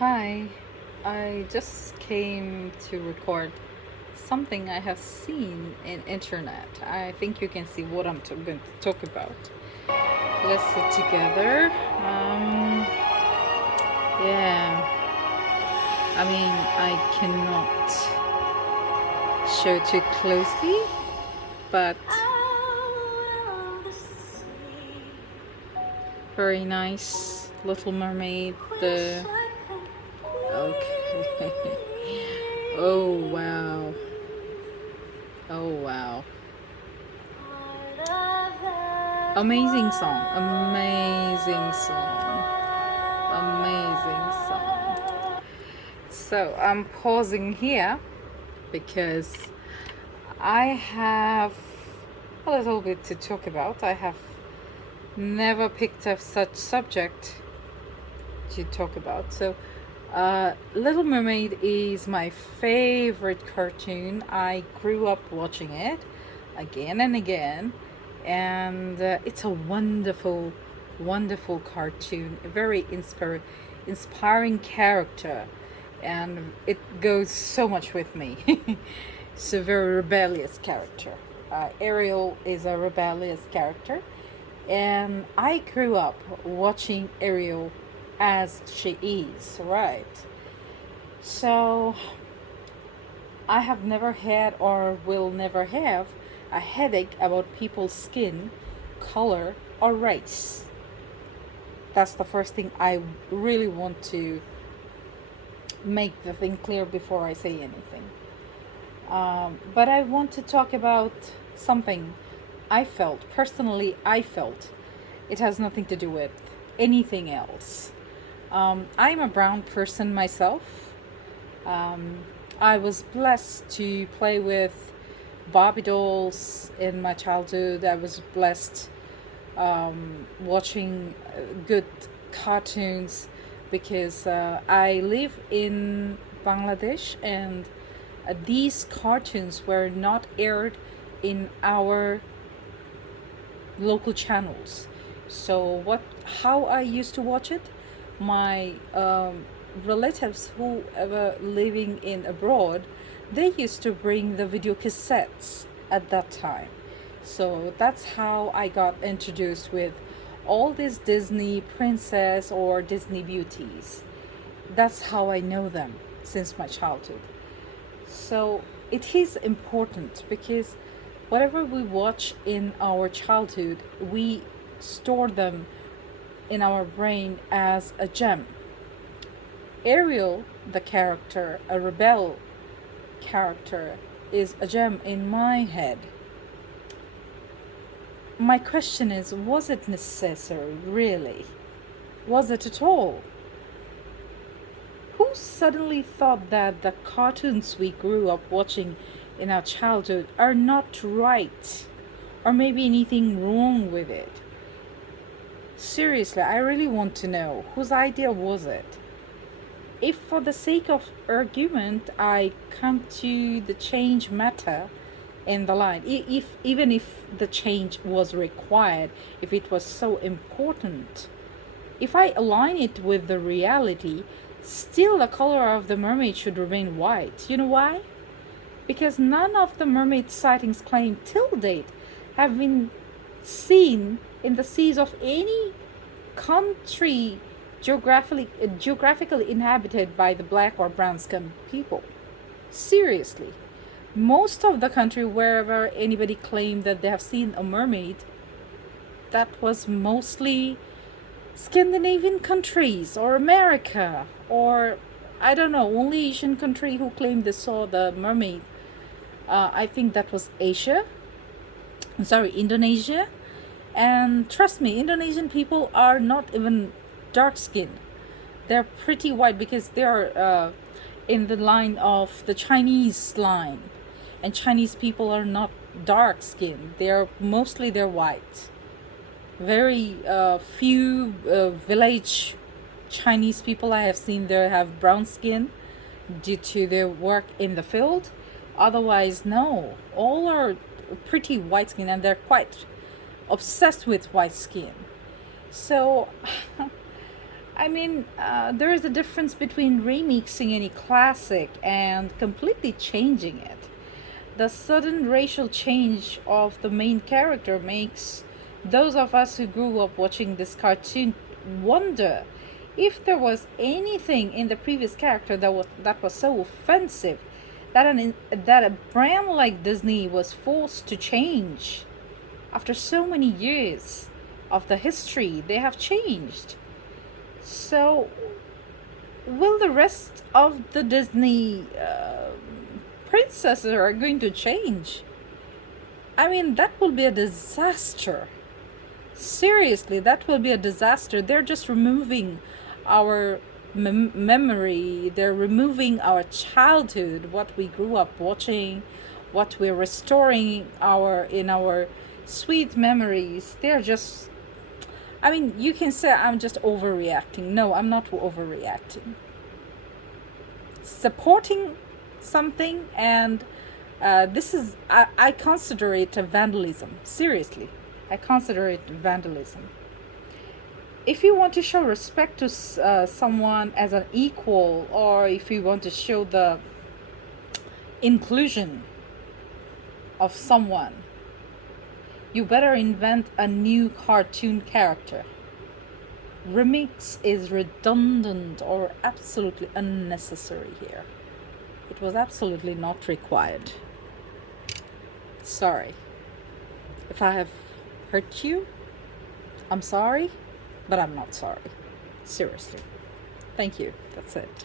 Hi, I just came to record something I have seen in internet. I think you can see what I'm going to talk about. Let's sit together. Yeah, I cannot show too closely, but very nice. Little Mermaid. The okay. Oh wow. Oh wow. Amazing song. Amazing song. Amazing song. So I'm pausing here because I have a little bit to talk about. I have never picked up such subject to talk about. Little Mermaid is my favorite cartoon. I grew up watching it again and again, and it's a wonderful, wonderful cartoon. A very inspiring character, and it goes so much with me. It's a very rebellious character. Ariel is a rebellious character, and I grew up watching Ariel as she is, right? So I have never had or will never have a headache about people's skin, color, or race. That's the first thing I really want to make the thing clear before I say anything. But I want to talk about something I felt, personally, I felt. It has nothing to do with anything else. I'm a brown person myself. Um, I was blessed to play with Barbie dolls in my childhood. I was blessed watching good cartoons because I live in Bangladesh, and these cartoons were not aired in our local channels. How I used to watch it, my relatives who were living in abroad, they used to bring the video cassettes at that time. So that's how I got introduced with all these Disney princess or Disney beauties. That's how I know them since my childhood. So it is important because whatever we watch in our childhood, we store them in our brain as a gem. Ariel, the character, a rebel character, is a gem in my head. My question is, was it necessary, really? Was it at all? Who suddenly thought that the cartoons we grew up watching in our childhood are not right? Or maybe anything wrong with it? Seriously, I really want to know whose idea was it? If for the sake of argument I come to the change matter in the line, if even if the change was required, if it was so important, if I align it with the reality, still the color of the mermaid should remain white. You know why? Because none of the mermaid sightings claimed till date have been seen in the seas of any country geographically inhabited by the black or brown skinned people. Seriously. Most of the country, wherever anybody claimed that they have seen a mermaid, that was mostly Scandinavian countries or America or I don't know, only Asian country who claimed they saw the mermaid. I think that was Asia. Sorry, Indonesia. And trust me, Indonesian people are not even dark skinned. They're pretty white because they are in the line of the Chinese line. And Chinese people are not dark skinned. They're white. Very few village Chinese people I have seen there have brown skin due to their work in the field. Otherwise, no. All are pretty white skin and they're quite obsessed with white skin. So I mean, there is a difference between remixing any classic and completely changing it. The sudden racial change of the main character makes those of us who grew up watching this cartoon wonder if there was anything in the previous character that was so offensive that a brand like Disney was forced to change. After so many years of the history, they have changed. So, will the rest of the Disney princesses are going to change? I mean, that will be a disaster. Seriously, that will be a disaster. They're just removing our memory, they're removing our childhood, what we grew up watching, what we're restoring our sweet memories. They're just, I mean, you can say I'm just overreacting. No, I'm not overreacting. Supporting something, and I consider it a vandalism. Seriously, I consider it vandalism. If you want to show respect to someone as an equal, or if you want to show the inclusion of someone, you better invent a new cartoon character. Remix is redundant or absolutely unnecessary here. It was absolutely not required. Sorry. If I have hurt you, I'm sorry, but I'm not sorry. Seriously. Thank you. That's it.